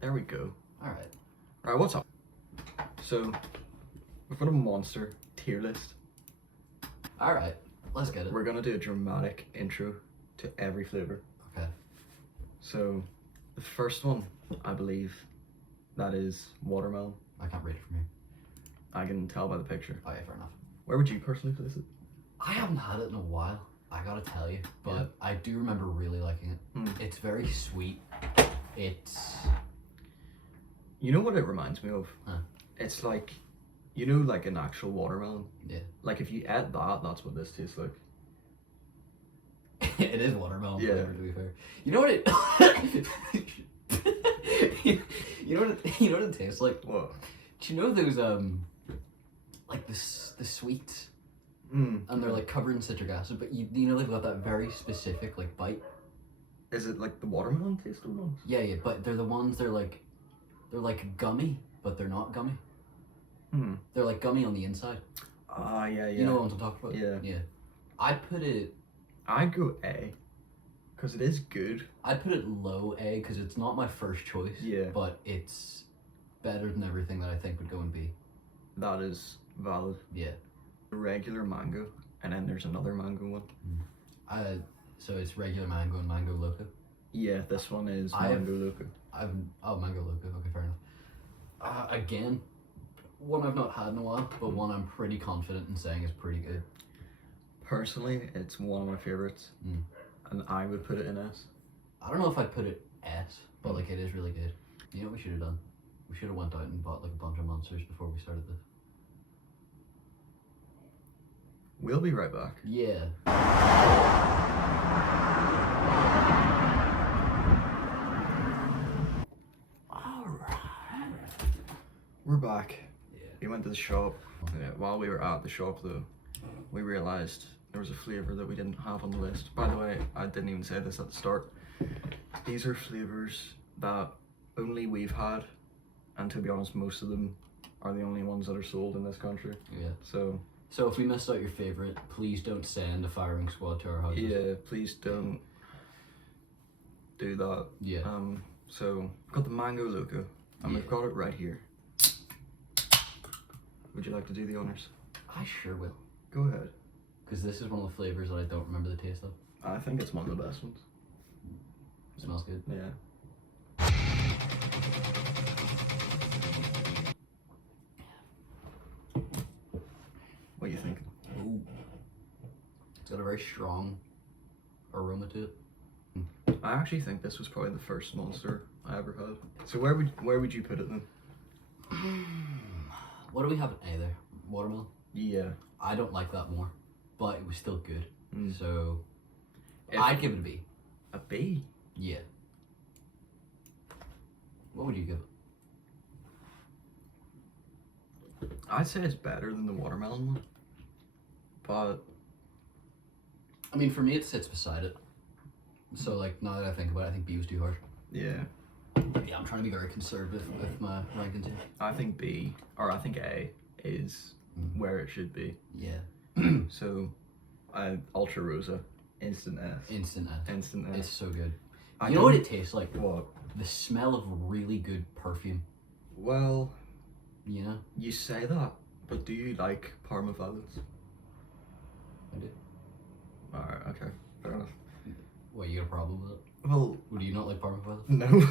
There we go. Alright. Alright, what's up? So, we've got a monster tier list. Alright, let's get it. We're gonna do a dramatic intro to every flavour. Okay. So, the first one, I believe, that is watermelon. I can't read it from here. I can tell by the picture. Oh yeah, fair enough. Where would you personally place it? I haven't had it in a while, I gotta tell you, but I do remember really liking it. It's very sweet. It's... You know what it reminds me of? Huh. It's like, you know, like an actual watermelon? Yeah. Like if you ate that, that's what this tastes like. It is watermelon flavor, to be fair. You know what it... you know what it tastes like? What? Do you know those, like the sweets? And they're like covered in citric acid, but you know they've got that very specific like bite. Is it like the watermelon taste of ones? Yeah, but they're the ones they're like gummy, but they're not gummy. They're like gummy on the inside. Ah, yeah. You know what I'm talking about? Yeah. I'd go A, because it is good. I'd put it low A because it's not my first choice. Yeah. But it's better than everything that I think would go in B. That is valid. Yeah. The regular mango, and then there's another mango one. So it's regular mango and mango loco. Yeah, this one is mango loco. Mango loco. Okay, fair enough. Again, one I've not had in a while, but one I'm pretty confident in saying is pretty good. Personally, it's one of my favorites, and I would put it in S. I don't know if I'd put it S, but like it is really good. You know what we should have done? We should have went out and bought like a bunch of monsters before we started this. We'll be right back. Yeah. Alright. We're back. Yeah. We went to the shop. While we were at the shop though, we realised there was a flavour that we didn't have on the list. By the way, I didn't even say this at the start. These are flavours that only we've had, and to be honest, most of them are the only ones that are sold in this country. Yeah. So if we missed out your favourite, please don't send a firing squad to our houses. Yeah, please don't do that. Yeah. So we've got the mango loco, and we've got it right here. Would you like to do the honours? I sure will. Go ahead. Because this is one of the flavours that I don't remember the taste of. I think it's one of the best ones. It smells good. Yeah. What do you think? Ooh. It's got a very strong aroma to it. I actually think this was probably the first monster I ever had. So where would you put it then? What do we have in A there? Watermelon? Yeah. I don't like that more, but it was still good. So If I'd give it a B. A B? Yeah. What would you give it? I'd say it's better than the watermelon one. But I mean, for me, it sits beside it. So, like, now that I think about it, I think B was too harsh. yeah, Yeah, I'm trying to be very conservative with my rankings here. I think B, or I think A, is where it should be. Yeah. So, Ultra Rosa, instant S. Instant S. Instant S. It's so good. I You know what don't- it tastes like? What? The smell of really good perfume. Well, You know? you say that, but do you like Parma Violets? I do. Alright, okay, fair enough. What, you got a problem with it? Well, Would you not like Parma Violets? no.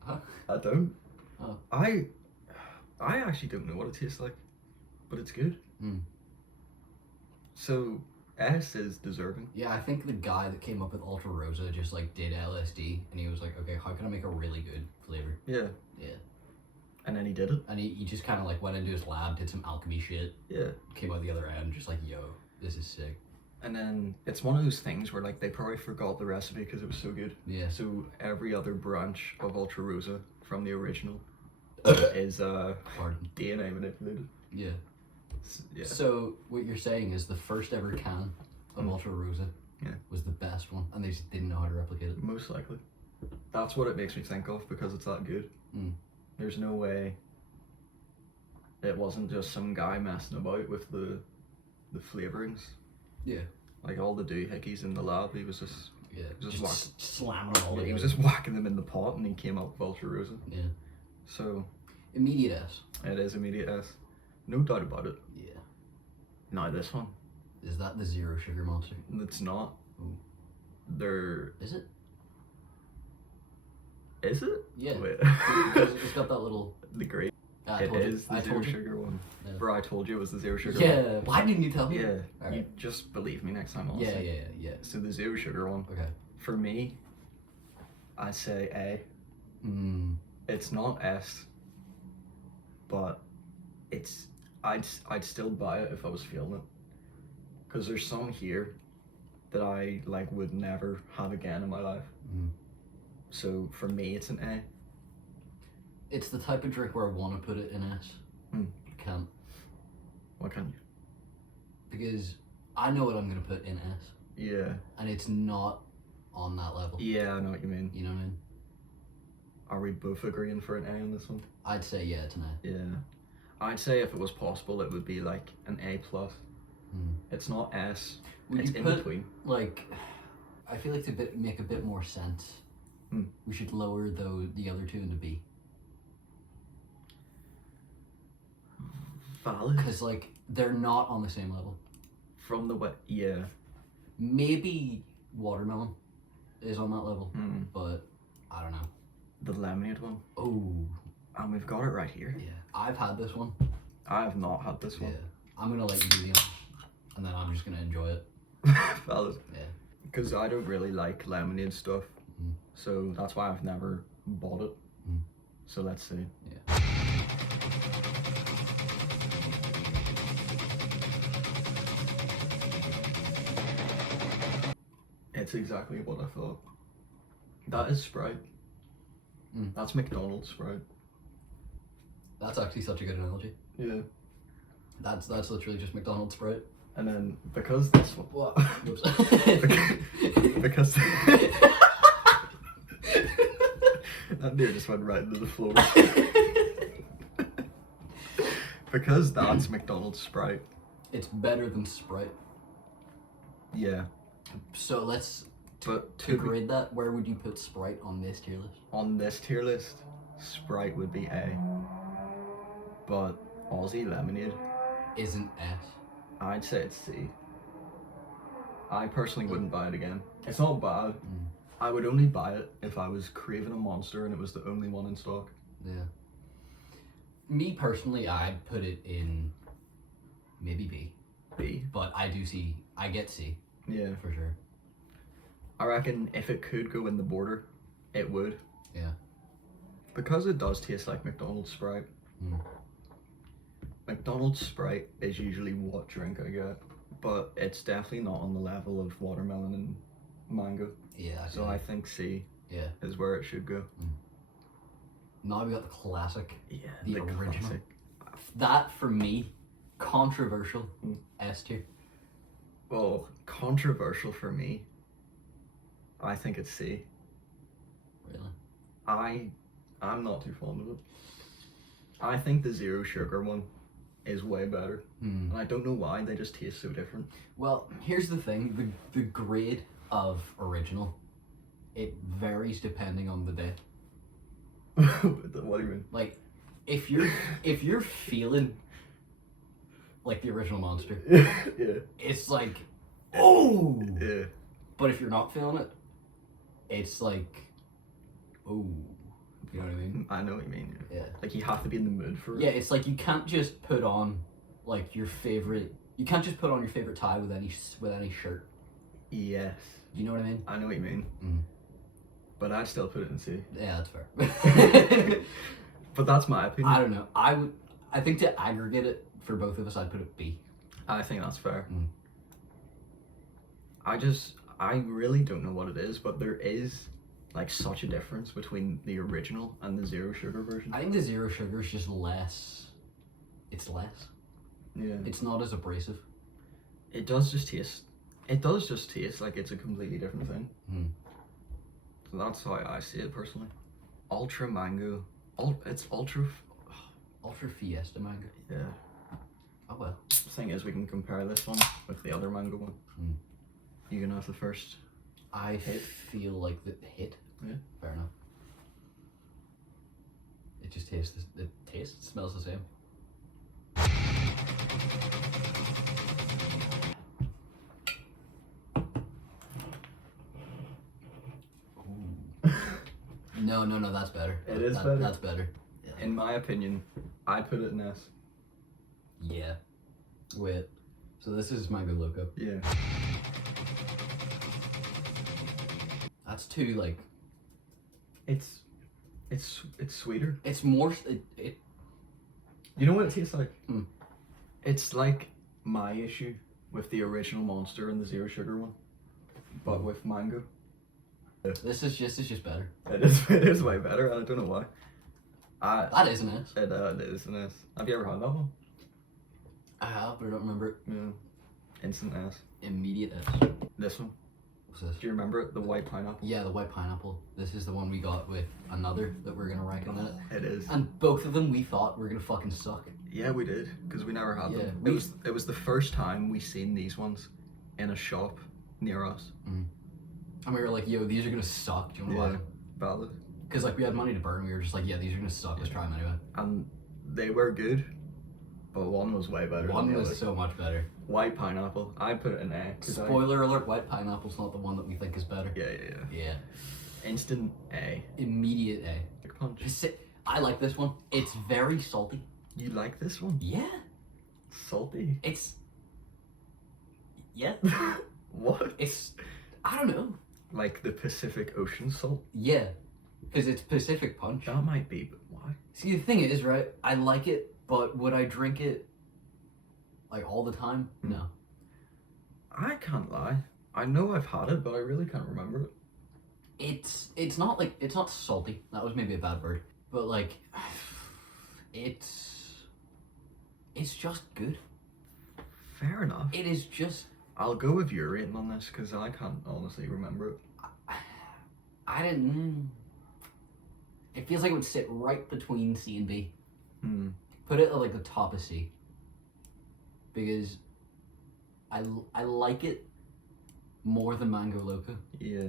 Huh? I don't. Oh. I actually don't know what it tastes like, but it's good. So S is deserving. Yeah, I think the guy that came up with Ultra Rosa just like did LSD and he was like, okay, how can I make a really good flavor? Yeah. Yeah. And then he did it. And he just kind of like went into his lab, did some alchemy shit, Yeah. came out the other end, just like, yo, this is sick. And then it's one of those things where like they probably forgot the recipe because it was so good. Yeah. So every other branch of Ultra Rosa from the original is Pardon. DNA manipulated. Yeah. Yeah. So what you're saying is the first ever can of Ultra Rosa was the best one, and they just didn't know how to replicate it. Most likely. That's what it makes me think of because it's that good. There's no way it wasn't just some guy messing about with the flavorings. Yeah. Like all the doohickeys in the lab, he was just Yeah, Just slamming all he in. was just whacking them in the pot, and he came up with Ultra Rosa. Yeah. So Immediate S. it is immediate S, no doubt about it. Yeah. Now this one, Is that the zero sugar monster? it's not. Ooh. There Is it? is it? Yeah. Wait. It's got that little. The great. I It told you. is the I zero told you. sugar one. Yeah. Bro, I told you it was the zero sugar Yeah. one. Why didn't you tell me? Yeah. Alright. You just believe me next time, Yeah. honestly. Yeah. So the zero sugar one, Okay. for me, I say A. It's not S, but it's I'd still buy it if I was feeling it. Cause there's some here that I like would never have again in my life. So for me, it's an A. It's the type of drink where I want to put it in S. Can't. Why can't you? Because I know what I'm going to put in S. Yeah. And it's not on that level. Yeah, I know what you mean. You know what I mean? Are we both agreeing for an A on this one? I'd say yeah, it's an A. Yeah. I'd say if it was possible, it would be like an A plus. It's not S. Would It's you in put, between. like, I feel like to make a bit more sense, we should lower the other two into B. Valid. Because, like, they're not on the same level. From the wet. Yeah. Maybe watermelon is on that level, but I don't know. The lemonade one. Oh. And we've got it right here. Yeah. I've had this one. I have not had this one. Yeah. I'm going to let you do the other, and then I'm just going to enjoy it. Valid. Yeah. Because I don't really like lemonade stuff. So that's why I've never bought it. So let's see. Yeah. It's exactly what I thought. That is Sprite. That's McDonald's Sprite. That's actually such a good analogy. Yeah. That's literally just McDonald's Sprite. And then because this one. What? Whoops. because that beer just went right into the floor. Because that's McDonald's Sprite. It's better than Sprite. Yeah. So let's But to grade that, where would you put Sprite on this tier list? on this tier list, Sprite would be A. But Aussie Lemonade, Isn't S. I'd say it's C. I personally wouldn't buy it again. It's not bad. I would only buy it if I was craving a Monster and it was the only one in stock. Yeah. Me personally, I'd put it in maybe B. B. But I get C. Yeah. For sure. I reckon if it could go in the border, it would. Yeah. Because it does taste like McDonald's Sprite. McDonald's Sprite is usually what drink I get, but it's definitely not on the level of watermelon and mango. Yeah. So I think C is where it should go. Now we got the classic. Yeah, The original. classic. That, for me, controversial. S tier. Well, controversial for me. I think it's C. Really? I'm not too fond of it. I think the zero sugar one is way better. And I don't know why, they just taste so different. Well, here's the thing. The grade of original, it varies depending on the day. What do you mean? Like, if you're feeling like the original Monster, Yeah. it's like, oh. Yeah. But if you're not feeling it, it's like, oh. You know what I mean? I know what you mean. Yeah. Like you have to be in the mood for it. Yeah, it's like you can't just put on like your favorite. You can't just put on your favorite tie with any shirt. Yes. You know what I mean? I know what you mean. But I'd still put it in C. Yeah, that's fair. But that's my opinion. I don't know. I think to aggregate it for both of us, I'd put it B. I think that's fair. I really don't know what it is, but there is like such a difference between the original and the zero sugar version. I think the zero sugar is just less. It's less. Yeah. It's not as abrasive. It does just taste. It does just taste like it's a completely different thing. So that's how I see it personally. Ultra mango. It's ultra. Ultra Fiesta mango. Yeah. Oh well. The thing is, we can compare this one with the other mango one. You can have the first. I Hit. feel like the hit. Yeah. Fair enough. It just tastes. Smells the same. No, that's better. It is better? That's better. In my opinion, I put it in S. Yeah. Wait. So this is Mango Loco. Yeah. That's too like. It's sweeter. It's more. It You know what it tastes like? Mm. It's like my issue with the original Monster and the zero sugar one, but with mango. This is just better. It is way better, and I don't know why. That is an S. It is an S. Have you ever had that one? I have, but I don't remember it. Yeah. Instant S. Immediate S. This one. What's this? Do you remember it? The white pineapple. Yeah, the white pineapple. This is the one we got with another that we're gonna rank in a minute. It is. And both of them we thought were gonna fucking suck. Yeah, we did, because we never had Yeah, them. we- It was the first time we seen these ones in a shop near us. And we were like, yo, these are gonna suck. Do you wanna buy them? Valid. Because like we had money to burn. We were just like, yeah, these are gonna suck. Let's try them anyway. And they were good, but one was way better One than the was other. so much better. White pineapple. I put it in A. 'Cause Spoiler alert: white pineapple's not the one that we think is better. Yeah. Yeah. Instant A. Immediate A. Like punch. I like this one. It's very salty. You like this one? Yeah. Salty. It's. Yeah. What? It's. I don't know. Like the Pacific Ocean salt? Yeah. Because it's Pacific Punch. That might be, but why? See, the thing is, right? I like it, but would I drink it like all the time? No. I can't lie. I know I've had it, but I really can't remember it. It's not like it's not salty. That was maybe a bad word, but like it's just good. Fair enough. It is just. I'll go with your rating on this because I can't honestly remember it. I didn't. It feels like it would sit right between C and B. Put it at like the top of C. Because I like it more than Mango Loco, Yeah.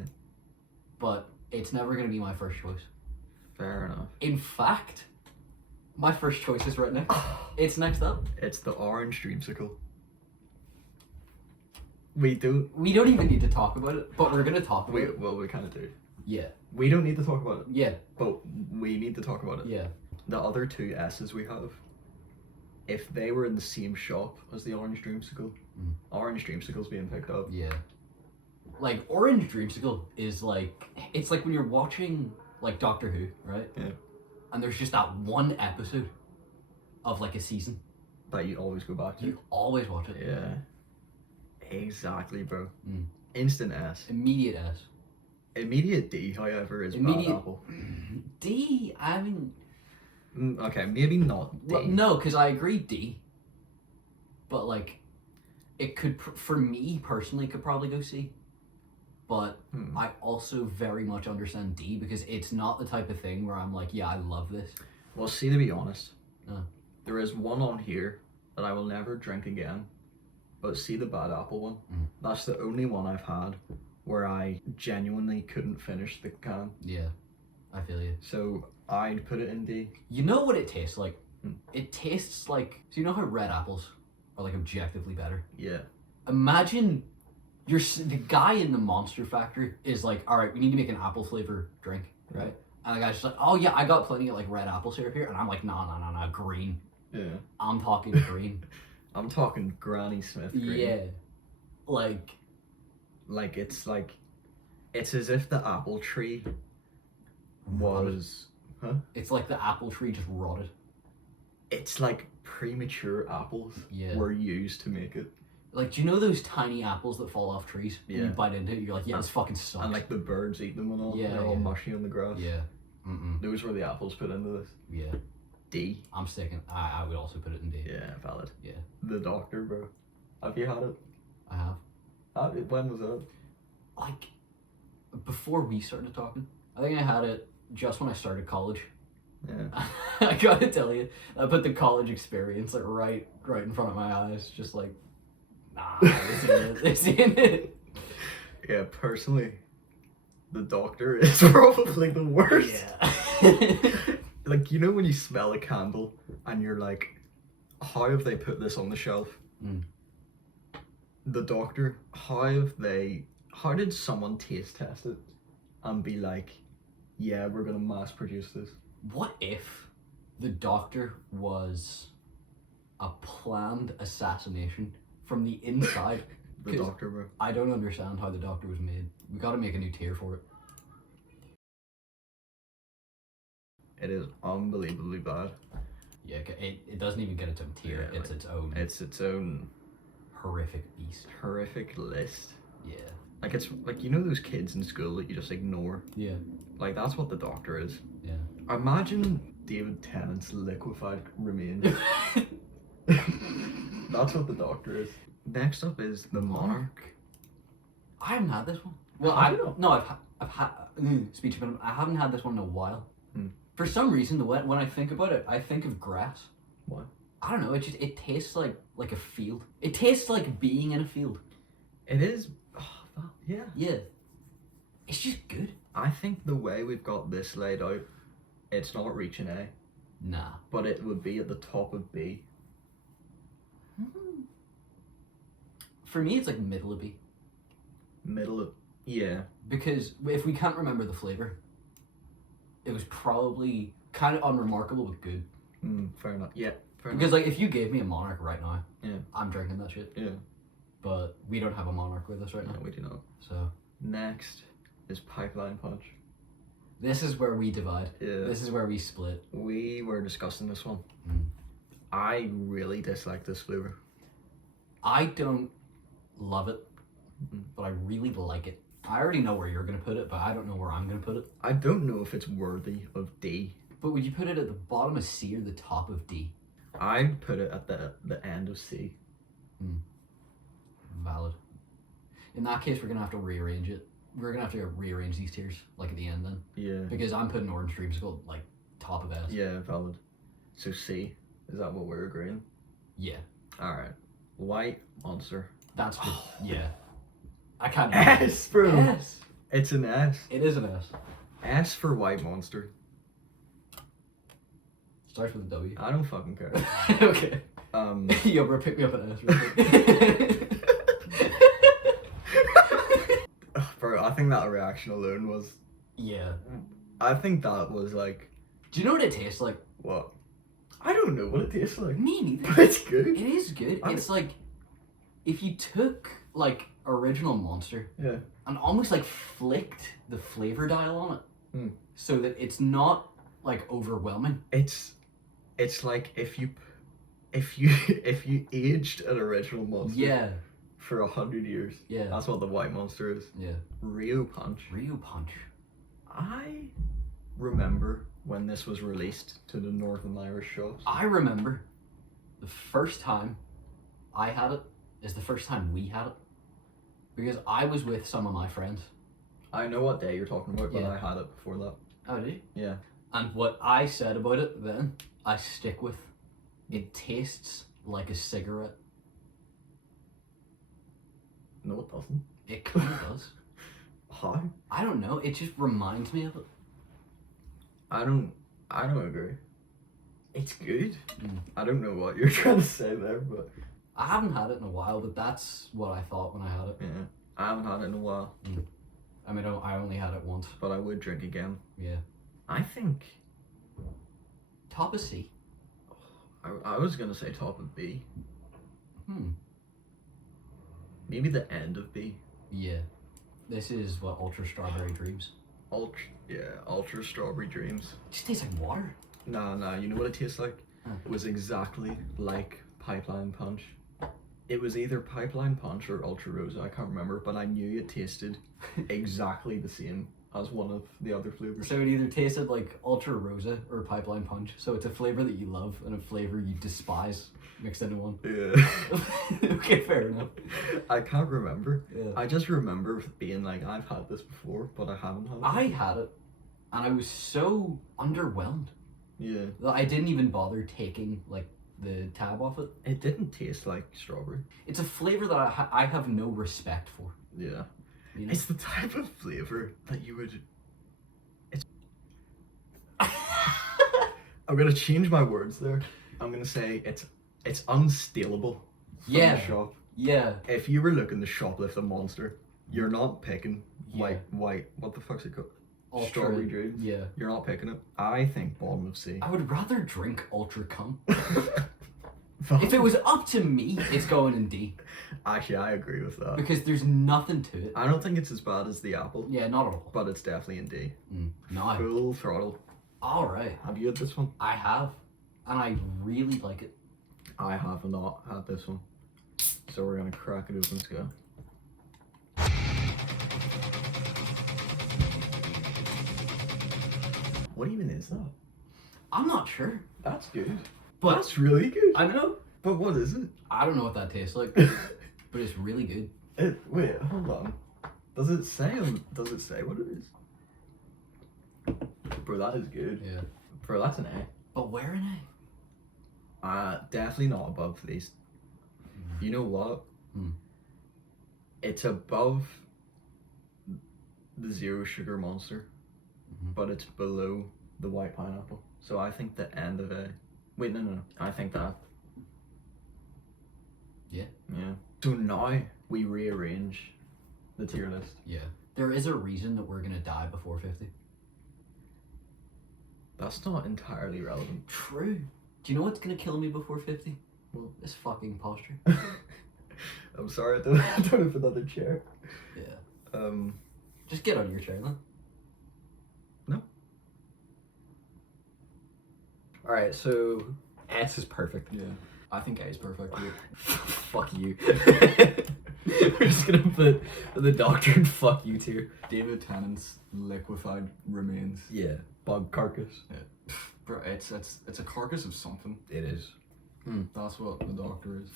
but it's never gonna be my first choice. Fair enough. In fact, my first choice is right next. It's next up. It's the orange dreamsicle. We don't even need to talk about it, but we're gonna talk about it. Well, we kind of do. Yeah. We don't need to talk about it, Yeah. but we need to talk about it. Yeah. The other two S's we have, if they were in the same shop as the orange dreamsicle, orange dreamsicle's being picked up. Yeah. Like orange dreamsicle is like it's like when you're watching like Doctor Who, right? Yeah. And there's just that one episode of like a season. That you always go back to. You always watch it. Yeah. Exactly, bro. Mm. Instant S. Immediate S. Immediate D, however, is Immediate- bad apple. D. I mean, Okay, maybe not D. well, no, because I agree D. But like, it could for me personally could probably go C. But I also very much understand D because it's not the type of thing where I'm like, yeah, I love this. Well, see, to be honest, Uh. there is one on here that I will never drink again. But see the bad apple one? That's the only one I've had where I genuinely couldn't finish the can. Yeah, I feel you. So I'd put it in D. You know what it tastes like? It tastes like. So you know how red apples are like objectively better? Yeah. Imagine the guy in the Monster Factory is like, all right, we need to make an apple flavor drink, right? And the guy's just like, oh yeah, I got plenty of like red apple syrup here, and I'm like, no, green. Yeah. I'm talking green. I'm talking Granny Smith green. Yeah, like it's as if the apple tree was it's like the apple tree just rotted. It's like premature apples Yeah. were used to make it. Like, do you know those tiny apples that fall off trees? When Yeah. you bite into it, you're like, yeah, this fucking sucks. And like the birds eat them and all. Yeah, They're all yeah. mushy on the grass. yeah. Those were the apples put into this. Yeah. D. I'm sticking. I would also put it in D. Yeah, valid. Yeah. The Doctor, bro. Have you had it? I have. When was that? Like, before we started talking, I think I had it just when I started college. Yeah. I gotta tell you, I put the college experience like right in front of my eyes, just like, nah, this ain't it. This ain't it. Yeah, personally, the doctor is probably the worst. Yeah. Like, you know when you smell a candle and you're like, how have they put this on the shelf? Mm. The doctor, how did someone taste test it and be like, yeah, we're gonna mass produce this? What if the doctor was a planned assassination from the inside? The doctor, bro. I don't understand how the doctor was made. We gotta make a new tier for it. It is unbelievably bad. Yeah, it doesn't even get its own tier. Yeah, it's its own. It's its own horrific beast. Horrific list. Yeah. Like, it's like, you know those kids in school that you just ignore? Yeah. Like, that's what the doctor is. Yeah. Imagine David Tennant's liquefied remains. That's what the doctor is. Next up is the Monarch. I haven't had this one. Well, I've had speech impediment. I haven't had this one in a while. For some reason, when I think about it, I think of grass. What? I don't know. It tastes like a field. It tastes like being in a field. It is. Oh, yeah. Yeah. It's just good. I think the way we've got this laid out, it's not reaching A. Nah. But it would be at the top of B. For me, it's like middle of B. Middle of. Yeah. Because if we can't remember the flavor, it was probably kind of unremarkable but good. Fair enough. Yeah. Because like if you gave me a Monarch right now, yeah, I'm drinking that shit. Yeah. But we don't have a Monarch with us right now. No, we do not. So next is Pipeline Punch. This is where we divide. Yeah. This is where we split. We were discussing this one. I really dislike this flavor. I don't love it, but I really like it. I already know where you're gonna put it, but I don't know where I'm gonna put it. I don't know if it's worthy of D. But would you put it at the bottom of C or the top of D? I'd put it at the end of C. Valid. In that case, we're gonna have to rearrange it. We're gonna have to rearrange these tiers, like at the end then. Yeah. Because I'm putting Orange Dreamsicle like top of S. Yeah, valid. So C, is that what we're agreeing? Yeah. All right. White Monster. That's just, yeah. I can't. S, bro. S. It's an S. It is an S. S for White Monster. Starts with a W. I don't fucking care. Okay. Yo, bro, pick me up an S real quick. Bro, I think that reaction alone was. Yeah. I think that was like. Do you know what it tastes like? What? I don't know what it tastes like. Me neither. But it's good. It is good. It's like if you took like original Monster, yeah, and almost like flicked the flavor dial on it, so that it's not like overwhelming. It's like if you aged an original Monster. Yeah. For 100 years. Yeah. That's what the White Monster is. Yeah. Rio Punch. Rio Punch. I remember when this was released to the Northern Irish shops. I remember the first time I had it is the first time we had it. Because I was with some of my friends. I know what day you're talking about, but Yeah. I had it before that. Oh, did you? Yeah. And what I said about it then, I stick with. It tastes like a cigarette. No, it doesn't. It kind of does. How? I don't know. It just reminds me of it. I don't agree. It's good. I don't know what you're trying to say there, but I haven't had it in a while, but that's what I thought when I had it. yeah, I haven't had it in a while. I mean, I only had it once. But I would drink again. Yeah. I think Top of C. I was gonna say top of B. Maybe the end of B. Yeah. This is what Ultra Strawberry Dreams. Ultra Strawberry Dreams. It just tastes like water. Nah, you know what it tastes like? It was exactly like Pipeline Punch. It was either Pipeline Punch or Ultra Rosa, I can't remember, but I knew it tasted exactly the same as one of the other flavors. So it either tasted like Ultra Rosa or Pipeline Punch. So it's a flavor that you love and a flavor you despise mixed into one. Yeah. Okay, fair enough. I can't remember. Yeah. I just remember being like, I've had this before, but I haven't had it. I had it, and I was so underwhelmed Yeah. that I didn't even bother taking like the tab off it. It didn't taste like strawberry. It's a flavor that I have no respect for. Yeah. You know? It's the type of flavor that you would. I'm gonna change my words there. I'm gonna say it's unstealable from Yeah. the shop. Yeah. If you were looking to shoplift a monster, you're not picking Yeah. white. What the fuck's it called? Ultra. Strawberry dreams. Yeah. You're not picking it. I think bottom of sea. I would rather drink Ultra Cum. If it was up to me, it's going in D. Actually, I agree with that. Because there's nothing to it. I don't think it's as bad as the apple, Yeah, not at all. but it's definitely in D. No. Full throttle. Alright. Have you had this one? I have. And I really like it. I have not had this one. So we're gonna crack it open to go. What even is that? I'm not sure. That's good. But That's really good. I don't know. But what is it? I don't know what that tastes like. But it's really good. Wait, hold on. Does it say what it is? Bro, that is good. Yeah. Bro, that's an A. But where in A? Definitely not above these. You know what? It's above the zero sugar monster, but it's below the white pineapple. So I think the end of A. Wait, no. I think that. Yeah. Yeah. So now we rearrange the tier list. Yeah. There is a reason that we're gonna die before 50. That's not entirely relevant. True. Do you know what's gonna kill me before 50? Well, This fucking posture. I'm sorry, I don't have another chair. Yeah. Just get out of your chair then. No. Alright, so S is perfect. Yeah. I think A is perfect. Fuck you. We're just gonna put the doctor and fuck you too. David Tennant's liquefied remains. Yeah. Bug carcass. Yeah. Bro, it's a carcass of something. It is. That's what the doctor is.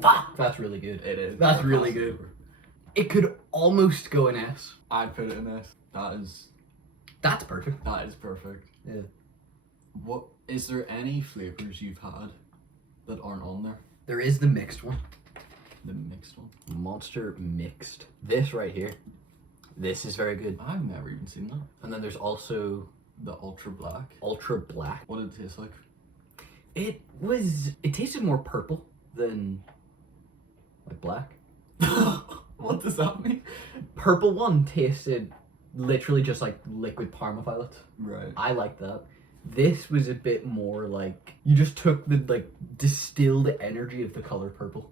Fuck! That's really good. It is. That's really good. It could almost go in S. I'd put it in S. That's perfect. That is perfect. Yeah. What is there any flavors you've had that aren't on there? There is the mixed one. The mixed one. Monster mixed. This right here. This is very good. I've never even seen that. And then there's also The ultra black. ultra black. What did it taste like? It tasted more purple than like black. What does that mean? Purple one tasted literally just like liquid Parma violet. Right. I like that. This was a bit more like you just took the like distilled energy of the color purple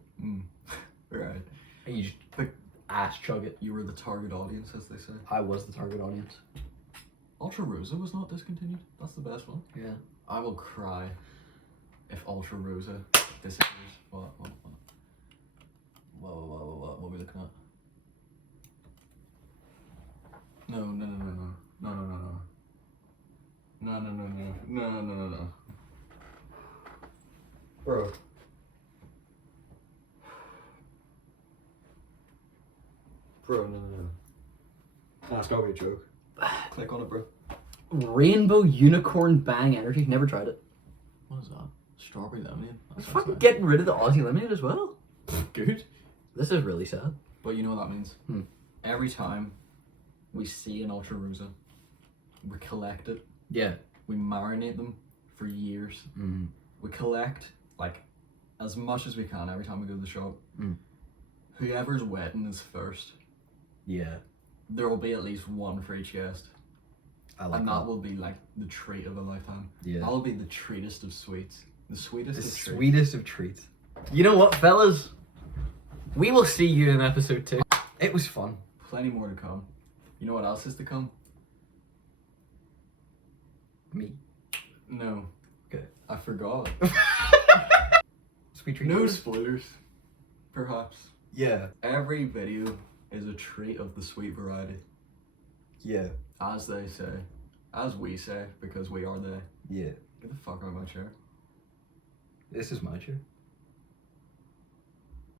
Right. and you just ass chug it. You were the target audience, as they say. I was the target audience. Ultra Rosa was not discontinued. That's the best one. Yeah. I will cry if Ultra Rosa disappears. What are we looking at? No. Bro. No. That's gotta be a joke. Click on it, bro. Rainbow Unicorn Bang Energy. Never tried it. What is that? Strawberry lemonade? We're fucking getting rid of the Aussie lemonade as well. Good. This is really sad. But you know what that means? Every time we see an Ultra Rosa, we collect it. Yeah. We marinate them for years. We collect like as much as we can every time we go to the shop. Whoever's wedding is first, Yeah. there will be at least one for each guest. I like And that will be like the treat of a lifetime. Yeah. That will be the treatest of sweets. The sweetest The of treats. sweetest of treats. You know what, fellas? We will see you in episode 2. It was fun. Plenty more to come. You know what else is to come? Me. No. Okay. I forgot. Sweet treat. No spoilers. Perhaps. Yeah. Every video is a treat of the sweet variety. Yeah. As they say. As we say, because we are they. Yeah. Get the fuck out of my chair. This is my chair.